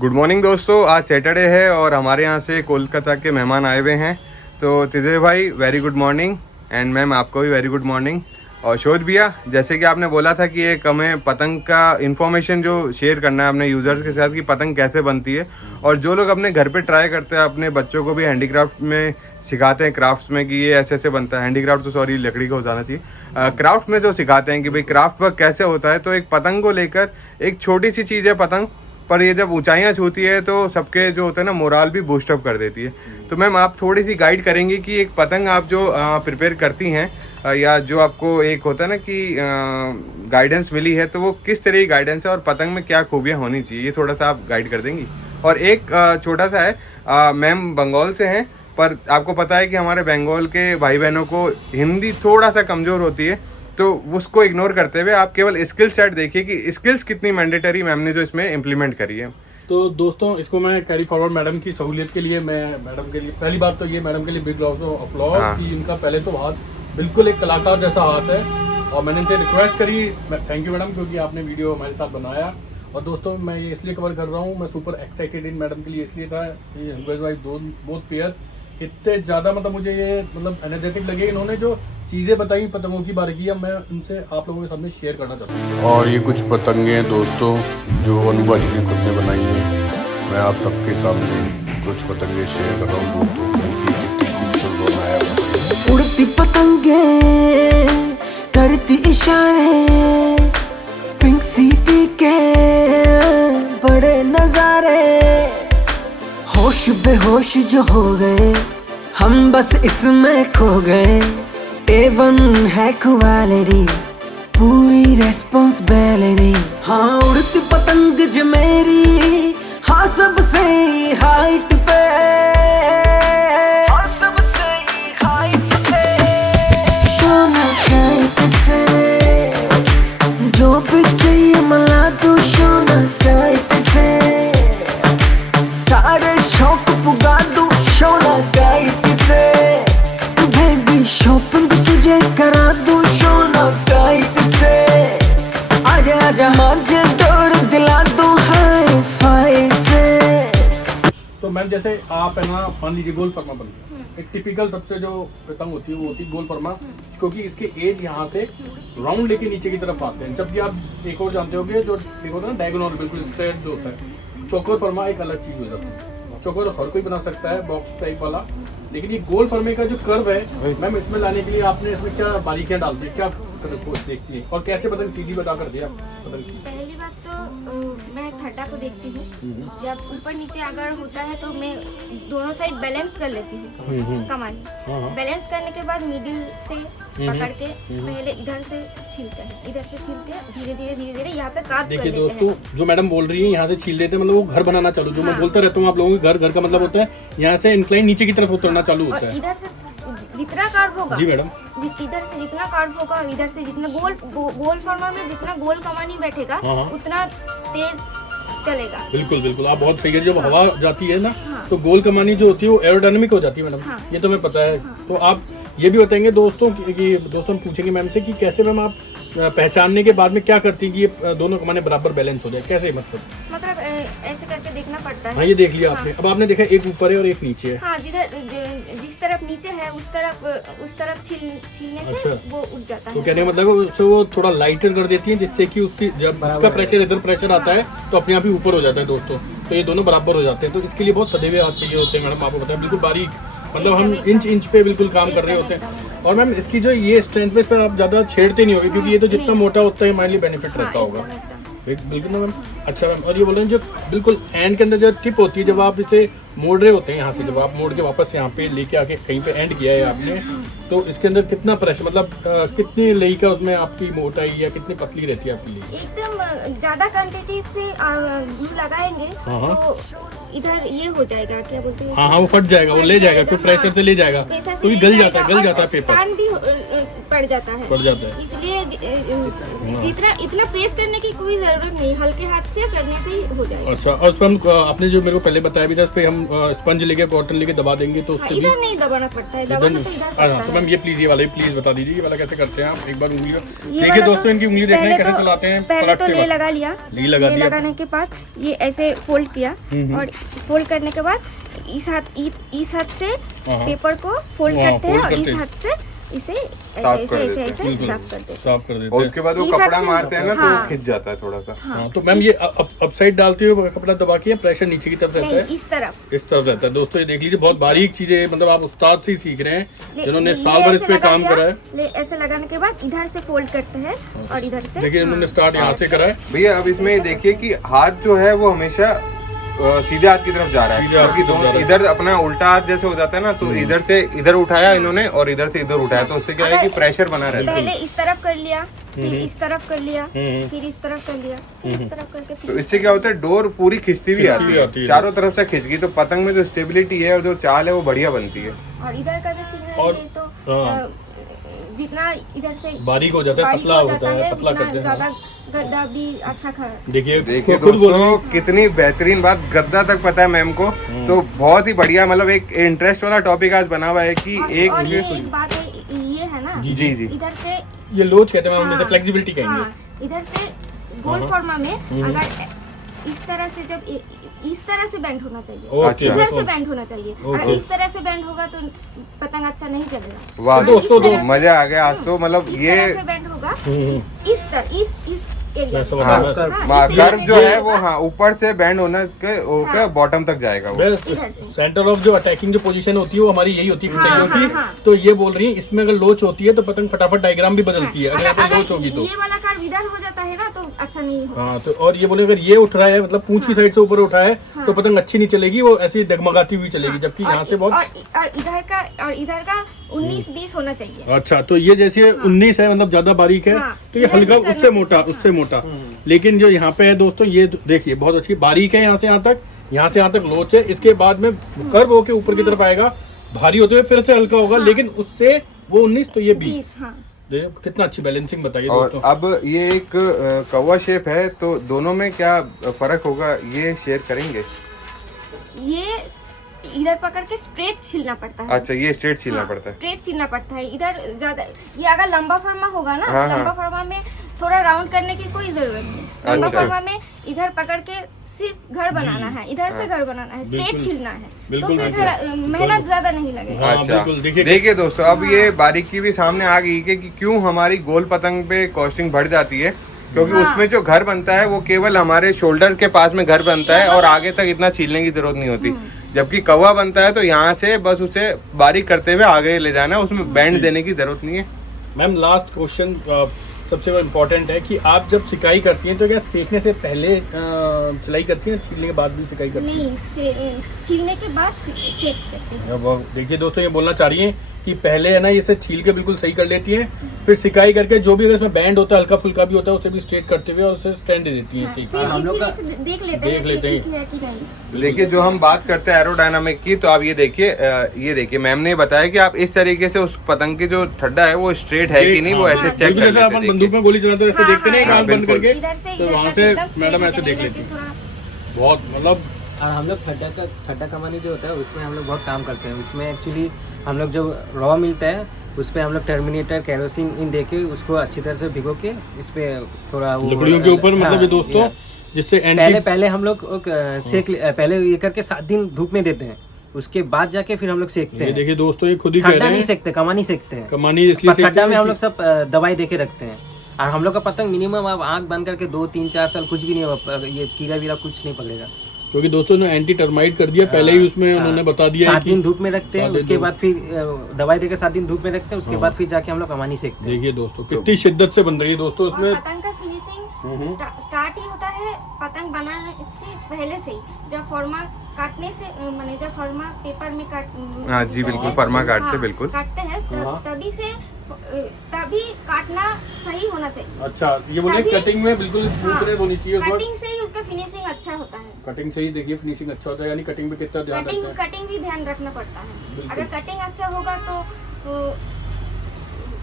Good morning दोस्तों, आज Saturday है और हमारे यहाँ से कोलकाता के मेहमान आए हुए हैं। तो तिजय भाई very good morning and ma'am आपको भी वेरी गुड मॉर्निंग। और शोध भैया, जैसे कि आपने बोला था कि एक हमें पतंग का इन्फॉर्मेशन जो शेयर करना है अपने यूज़र्स के साथ कि पतंग कैसे बनती है, और जो लोग अपने घर पे ट्राई करते हैं अपने बच्चों को भी हैंडीक्राफ्ट में सिखाते हैं, क्राफ्ट्स में कि ये ऐसे ऐसे बनता है। हैंडीक्राफ्ट तो सॉरी लकड़ी का हो जाना चाहिए। क्राफ्ट में जो सिखाते हैं कि भाई क्राफ्ट वर्क कैसे होता है, तो एक पतंग को लेकर एक छोटी सी चीज़ है पतंग, पर ये जब ऊंचाइयां छूती है तो सबके जो होते हैं ना मोराल भी बूस्ट अप कर देती है। तो मैम आप थोड़ी सी गाइड करेंगी कि एक पतंग आप जो प्रिपेयर करती हैं या जो आपको एक होता है ना कि गाइडेंस मिली है, तो वो किस तरह की गाइडेंस है और पतंग में क्या खूबियाँ होनी चाहिए, ये थोड़ा सा आप गाइड कर देंगी। और एक छोटा सा है, मैम बंगाल से हैं, पर आपको पता है कि हमारे बंगाल के भाई बहनों को हिंदी थोड़ा सा कमज़ोर होती है, तो उसको इग्नोर करते हुए आप केवल स्किल सेट देखिए कि स्किल्स कितनी मैंडेटरी मैम ने जो इसमें इम्प्लीमेंट करी है। तो दोस्तों, इसको मैं कैरी फॉरवर्ड मैडम की सहूलियत के लिए, मैं मैडम के लिए पहली बात तो ये मैडम के लिए बिग अपलॉज कि इनका पहले तो हाथ बिल्कुल एक कलाकार जैसा हाथ है, और मैंने इनसे रिक्वेस्ट करी, थैंक यू मैडम, क्योंकि आपने वीडियो हमारे साथ बनाया। और दोस्तों, मैं ये इसलिए कवर कर रहा हूँ, मैं सुपर एक्साइटेड इन मैडम के लिए इसलिए था, बोथ पेयर इतने ज़्यादा मतलब मुझे ये मतलब एनर्जेटिक लगे, इन्होंने जो चीज़ें बताई पतंगों की बारीकियाँ मैं इनसे आप लोगों के सामने शेयर करना चाहता हूँ। और ये कुछ पतंगे हैं दोस्तों जो अनुभव जी ने खुद ने बनाई है। मैं आप सबके सामने कुछ पतंगे शेयर कर रहा हूँ दोस्तों। देखिए कितनी खूबसूरत बनाया है। उड़ती पतंगे करती इशारे, पिंक सिटी के बड़े नजारे, होश बेहोश जो हो गए हम बस इसमें खो गए। A1 है क्वालिटी, पूरी रेस्पॉन्सिबिलिटी। हाँ उड़ती पतंग जो मेरी, हाँ सबसे हाइट पे, सोना काइट से जो भी चाहिए मला तू, सोना काइट से सारे शौक पुगा दूं, सोना काइट से बेबी शॉपिंग तुझे करा दूं, सोना काइट से आजा आजा मुझे डोर दिला दूं, हाई फाई से। तो मैम जैसे आप है ना, मान लीजिए गोल फरमा बन गया, एक टिपिकल सबसे जो पतंग होती है वो होती है गोल फरमा, क्योंकि इसके एज यहाँ से राउंड लेके नीचे की तरफ आते हैं। जबकि आप एक और जानते होंगे जो एक होता है ना डायगोनल, बिल्कुल स्ट्रेट जो होता है। चौकोर फरमा एक अलग चीज हो जाती है, चौकोर हर कोई बना सकता है बॉक्स टाइप वाला, लेकिन ये गोल फर्मे का जो कर्व है मैम, इसमें लाने के लिए आपने इसमें क्या बारीकियां डाल दी, क्या देखती है और कैसे पतंग सीधी बता कर दिया पतंग की? पहली बात तो मैं खड्डा को देखती हूँ, जब ऊपर नीचे अगर होता है तो मैं दोनों साइड बैलेंस कर लेती हूँ कमानी। बैलेंस करने के बाद मिडिल से पकड़ के पहले इधर से छीलते हैं, इधर से छील के धीरे धीरे यहाँ पे काट। देखिए दोस्तों, जो मैडम बोल रही है यहाँ से छील देते हैं, मतलब वो घर बनाना चालू, जो मैं बोलता रहता हूँ आप लोगों के घर का मतलब होता है यहाँ से इंक्लाइन नीचे की तरफ उतरना चालू होता है। इधर से जितना कार्व होगा जी मैडम, इधर से जितना कार्व होगा और इधर से जितना गोल फॉर्मा में जितना गोल कमानी बैठेगा उतना तेज चलेगा। बिल्कुल बिल्कुल, आप बहुत सही है। जब हवा जाती है ना तो गोल कमानी जो होती है वो एरोडायनामिक हो जाती है मैडम, ये तो मैं पता है। तो आप ये भी बताएंगे दोस्तों कि दोस्तों हम पूछेंगे मैम से कि कैसे मैम आप पहचानने के बाद में क्या करती है कि ये दोनों कमाने बराबर बैलेंस हो जाए, कैसे मतलब ऐसे करके देखना पड़ता है। हाँ ये देख लिया आपने। अब आपने देखा एक ऊपर है और एक नीचे है। हाँ, जिस तरफ नीचे है उस तरफ छीलने से वो उठ जाता है। तो कहने का मतलब उससे वो थोड़ा लाइटर कर देती है, जिससे कि उसकी जब उसका प्रेशर इधर प्रेशर आता है तो अपने आप ही ऊपर हो जाता है दोस्तों। तो ये दोनों बराबर हो जाते हैं। तो इसके लिए बहुत सदैव हाथ चाहिए होते हैं मैडम, आपको पता है, बिल्कुल बारीक, मतलब हम इंच पे बिल्कुल काम कर रहे होते हैं। और मैम इसकी जो ये स्ट्रेंथ पे आप ज्यादा छेड़ते नहीं होगे, क्योंकि ये तो जितना मोटा होता है हमारे लिए बेनिफिट रहता होगा। बिल्कुल ना मैम। अच्छा मैम, और ये बोल रहे हैं जो बिल्कुल एंड के अंदर जो टिप होती है, जब आप इसे मोड़ रहे होते हैं यहाँ से, जब आप मोड़ के वापस यहाँ पे लेके आके कहीं पे एंड किया है आपने, तो इसके अंदर कितना प्रेशर, मतलब कितनी लई का उसमें आपकी मोटाई या कितनी पतली रहती है आपकी लई? एकदम ज्यादा क्वांटिटी से ग्लू लगाएंगे तो इधर ये हो जाएगा, क्या बोलते हैं, हाँ हाँ, वो फट जाएगा, वो ले जाएगा, कोई प्रेशर से ले जाएगा, प्रेशर से क्योंकि ले गल जाएगा जाता है, गल जाता है और पेपर, कान भी पड़ जाता है, पड़ जाता है। इसलिए जितना इतना प्रेस करने की कोई जरूरत नहीं, हल्के हाथ से करने से ही हो जाएगा। अच्छा, और उस पर हम आपने जो मेरे को पहले बताया भी था, उस पर हम स्पंज लेके कॉटन लेके दबा देंगे तो उससे भी इधर नहीं दबाना पड़ता है, दबाना तो इधर हाँ, पड़ता तो है। मैम ये प्लीज ये वाला प्लीज बता दीजिए, ये वाला कैसे करते हैं आप, एक बार उंगली ये देखिए वाला दोस्तों, तो इनकी उंगली देखना है पहले कैसे तो- चलाते हैं, पहले तो पलटते ले वक्त। लगा लिया, ली लगा ले दिया। लगाने के बाद ये ऐसे फोल्ड किया और फोल्ड करने के बाद इस हाथ से हाँ। पेपर को फोल्ड हाँ, करते हैं fold और करते इस हैं। हाथ से इसे साफ कर देते हैं। ऐसे साफ कर देते हैं। साफ कर देते और हैं। उसके बाद वो ये कपड़ा सबसे- मारते हैं ना तो हाँ। वो खिंच जाता है थोड़ा सा। हाँ, तो मैम ये अप साइड डालते हुए कपड़ा दबा के प्रेशर नीचे की तरफ रहता नहीं, है, इस तरफ इस तरफ रहता है। दोस्तों ये देख लीजिए, बहुत बारीक चीजें, मतलब आप उस्ताद से ही सीख रहे हैं, जिन्होंने ये साल भर इस ऐसे पे लगा काम लिया, करा है। ऐसे लगाने के बाद इधर से फोल्ड करते हैं और इधर से देखिए इन्होंने स्टार्ट यहाँ से करा है, भैया अब इसमें ये देखिए कि हाथ जो है वो हमेशा सीधे हाथ की तरफ जा रहा है, सीधे हाथ क्योंकि की तरफ जा दोनों रहा है। इधर अपना उल्टा हाथ जैसे हो जाता है ना, तो इधर से इधर उठाया इन्होंने और इधर से इधर उठाया, तो उससे क्या है कि अगर- प्रेशर बना रहता है। पहले इस तरफ कर लिया, फिर इस तरफ कर लिया, फिर इस तरफ कर लिया, फिर इस तरफ करके तो फिर इससे क्या होता है, डोर पूरी खिंचती भी आती आती है, है। चारों तरफ से खिंच गई, तो पतंग में जो स्टेबिलिटी है और जो चाल है वो बढ़िया बनती है। और इधर का जो सिग्नल और- है तो हाँ। जितना इधर से बारीक हो जाता है, बारीक पतला हो होता जाता है, पतला उतना करते हैं। ज्यादा गद्दा भी अच्छा खा देखिए देखिए खुद बोल रहे दोस्तों, हैं। कितनी बेहतरीन बात, गद्दा तक पता है मैम को, तो बहुत ही बढ़िया, मतलब एक इंटरेस्ट वाला टॉपिक आज बना हुआ है कि और एक ये एक बात है, ये है ना, जी, जी जी इधर से ये लोच कहते हैं मैम, जैसे हाँ, फ्लेक्सिबिलिटी कहेंगे। हाँ, इधर से गोल फॉर्मा में अगर इस तरह से जब इस तरह से बेंड होना चाहिए, ओके, अच्छा। इधर दोस्तों। से बेंड होना चाहिए, अगर ओके। इस तरह से बेंड होगा तो पतंग अच्छा नहीं चलेगा। वाह अगर दोस्तों, इस तरह से- मजा आ गया आज तो, मतलब इस ये तरह से बेंड होगा, इस एरिया मैं समझ हाँ, रहा हूँ, हाँ, इस कर्व area जो में- है वो हाँ ऊपर से बैंड होना के हाँ। बॉटम तक जाएगा वो। इधर से। सेंटर ऑफ जो अटैकिंग जो पोजीशन होती है वो हमारी यही होती है, हाँ, खिंचाइयों की। हाँ, हाँ। तो ये बोल रही है इसमें अगर लोच होती है तो पतंग फटाफट डायग्राम भी बदलती है, अगर यहाँ पे लोच होगी तो। ये वाला कर्व इधर हो जाता है ना तो अच्छा नहीं होगा। हाँ, तो और ये बोले अगर ये उठ रहा है, मतलब पूंछ की साइड से ऊपर उठा है, तो पतंग अच्छी नहीं चलेगी, वो ऐसी डगमगाती हुई चलेगी, जबकि यहाँ से बहुत और इधर का 19-20 होना चाहिए। अच्छा। तो ये जैसे 19 है, मतलब ज्यादा बारीक है, हाँ, तो ये इधर हल्का भी करना उससे मोटा, चाहिए। उससे मोटा। लेकिन जो यहाँ पे है दोस्तों, ये देखिए बहुत अच्छी बारीक है, यहाँ से यहाँ तक, यहाँ से यहाँ तक लोच है, इसके बाद में कर्व होके ऊपर की तरफ आएगा, भारी होते हुए फिर से हल्का होगा, लेकिन उससे वो 19 तो ये 20। हाँ। देखो कितना अच्छी बैलेंसिंग बताइए और दोस्तों। अब ये एक कौवा शेप है, तो दोनों में क्या फर्क होगा ये शेयर करेंगे? ये इधर पकड़ के स्ट्रेट छिलना पड़ता है। अच्छा, ये स्ट्रेट छीलना पड़ता है। स्ट्रेट छिलना पड़ता है। इधर ज्यादा, ये अगर लंबा फर्मा होगा ना, हाँ, हाँ। लंबा फर्मा में थोड़ा राउंड करने की कोई जरूरत नहीं। लंबा अच्छा। फर्मा में इधर पकड़ के सिर्फ घर बनाना है, इधर से घर बनाना है, स्ट्रेट बिल्कुल। छिलना है, तो बिल्कुल, फिर अच्छा। मेहनत ज्यादा नहीं लगेगा। हाँ, अच्छा बिल्कुल, देखिए- देखिए दोस्तों, अब ये बारीकी भी सामने आ गई कि क्यों हमारी गोल पतंग पे कॉस्टिंग बढ़ जाती है, क्योंकि हाँ। उसमें जो घर बनता है वो केवल हमारे शोल्डर के पास में घर बनता है और आगे तक इतना छीलने की जरूरत नहीं होती। जबकि कौवा बनता है तो यहाँ से बस उसे बारीक करते हुए आगे ले जाना है, उसमें बैंड देने की जरूरत नहीं है। मैम लास्ट क्वेश्चन सबसे इम्पोर्टेंट है कि आप जब सिकाई करती हैं तो क्या सीखने से पहले सिलाई करती हैं, छीलने के बाद भी सिकाई करती हैं? नहीं, छीलने के बाद सेक करते हैं। अब देखिए दोस्तों, ये बोलना चाह रही हैं कि पहले है ना इसे छील के बिल्कुल सही कर लेती हैं, फिर सिकाई करके जो भी अगर इसमें बैंड होता है, हल्का फुल्का भी होता है, उसे भी स्ट्रेट करते हुए और उसे स्टैंड दे देती हैं। फिर सही। हम लोग फिर का- इसे देख लेते देख हैं लेते कि हैं। ठीक है कि नहीं। देखिए, जो हम बात करते हैं एरोडायनामिक की, तो आप ये देखिए मैम ने बताया कि आप इस तरीके से उस पतंग की जो ठड्डा है वो स्ट्रेट है कि नहीं, वो ऐसे हाँ, चेक बिल्कुल कर जैसे अपन लेते हैं। बंदूक में गोली चलाते हैं, ऐसे हाँ, देखते नहीं, हाँ, आंख बंद बिल्कुल। करके, इधर से तो इधर वहाँ तक से एकदम straight मैडम है ऐसे कि देख नहीं, लेती हैं। थोड़ा बहुत मतलब और हम लोग ठड्डा कमानी जो होता है उसमें हम लोग बहुत काम करते हैं। उसमें एक्चुअली हम लोग जो रॉ मिलता है उस पे हम लोग टर्मिनेटर केरोसिन इन देके उसको अच्छी तरह से भिगो के इस पे थोड़ा वो लकड़ियों के ऊपर, मतलब ये हाँ, दोस्तों जिससे पहले हम लोग पहले ये करके 7 दिन धूप में देते हैं, उसके बाद जाके फिर हम लोग सेकते ये हैं। देखिए दोस्तों, ये खुद ही कह ठंडा रहे नहीं हैं सेकते, कमानी सेकते हैं। कमानी इसलिए पर खड्डा में हम लोग सेकते सब दवाई देके रखते हैं। और हम लोग का पतंग मिनिमम अब आँख बंद करके 2-3-4 साल कुछ भी नहीं होगा, ये कीड़ा वीरा कुछ नहीं पकड़ेगा। हैं, क्योंकि दोस्तों ने एंटी टर्माइट कर दिया पहले ही, उसमें उन्होंने बता दिया है 7 दिन धूप में रखते हैं, 7 दिन उसके धूप। बाद फिर दवाई देकर 7 दिन धूप में रखते हैं, उसके बाद फिर जाके हम लोग कमानी सेकते हैं। देखिए दोस्तों कितनी शिद्दत से बन रही है दोस्तों और उसमें। पतंग का फिनिशिंग स्टार्ट ही होता है पतंग बनाने से पहले से ही, जब फॉर्मा काटने से माने जब फॉर्मा पेपर में काट हाँ जी, बिल्कुल, फॉर्मा काटते, हाँ, बिल्कुल। काटते हैं हाँ। तभी काटना सही होना चाहिए। अच्छा, ये बोले तभी- कटिंग में बिल्कुल स्मूथनेस होनी चाहिए उस वक्त। कटिंग से ही उसका फिनिशिंग अच्छा होता है। कटिंग से ही देखिए फिनिशिंग अच्छा होता है, यानी कटिंग पे कितना ध्यान कटिंग रखते हैं। कटिंग भी ध्यान रखना पड़ता है। बिल्कुल। अगर कटिंग अच्छा होगा तो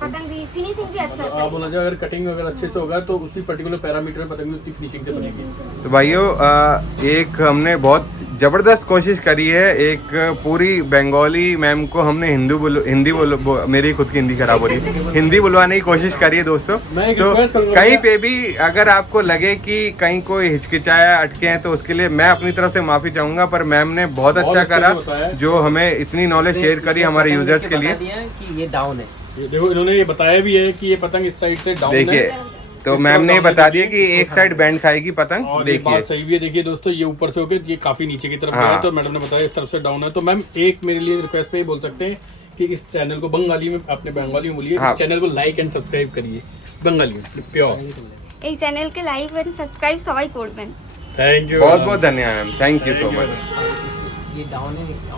पतंग भी फिनिशिंग भी अच्छा मतलब होता आप होना चाहिए, अगर कटिंग अगर अच्छे से होगा तो उसी पर्टिकुलर पैरामीटर में पतंग उतनी फिनिशिंग से बनेगी। फिनिशिंग तो भाइयों एक हमने बहुत ज़बरदस्त कोशिश करी है, एक पूरी बंगाली मैम को हमने मेरी खुद की हिंदी खराब हो रही है, हिंदी बुलवाने की कोशिश करी है दोस्तों। मैं एक तो request करूंगा कहीं भैया। पे भी अगर आपको लगे कि कहीं कोई हिचकिचाया अटके हैं तो उसके लिए मैं अपनी तरफ से माफ़ी चाहूँगा, पर मैम ने बहुत बहुत अच्छा अच्छे करा से बताया। जो हमें इतनी नॉलेज शेयर करी हमारे यूजर्स के लिए। कि ये डाउन है। ये देखो इन्होंने ये बताया भी है कि ये पतंग इस साइड से डाउन देखिए है। तो इस मैम तरफ ने down बता है, दिया कि एक साइड बैंड खाएगी पतंग। और ये देखिए बात सही भी है। देखिए दोस्तों ये ऊपर से होके ये काफी नीचे की तरफ हाँ। गया है, तो मैडम ने बताया इस तरफ से डाउन है। तो मैम एक मेरे लिए रिक्वेस्ट पे ही बोल सकते हैं कि इस चैनल को बंगाली में, आपने बंगाली में बोलिए, हाँ। इस चैनल को लाइक एंड सब्सक्राइब करिए बंगाली में प्योर। এই চ্যানেলকে লাইক এন্ড সাবস্ক্রাইব সবাই করবেন। थैंक यू बहुत बहुत धन्यवाद ma'am, thank you so much. ये डाउन है।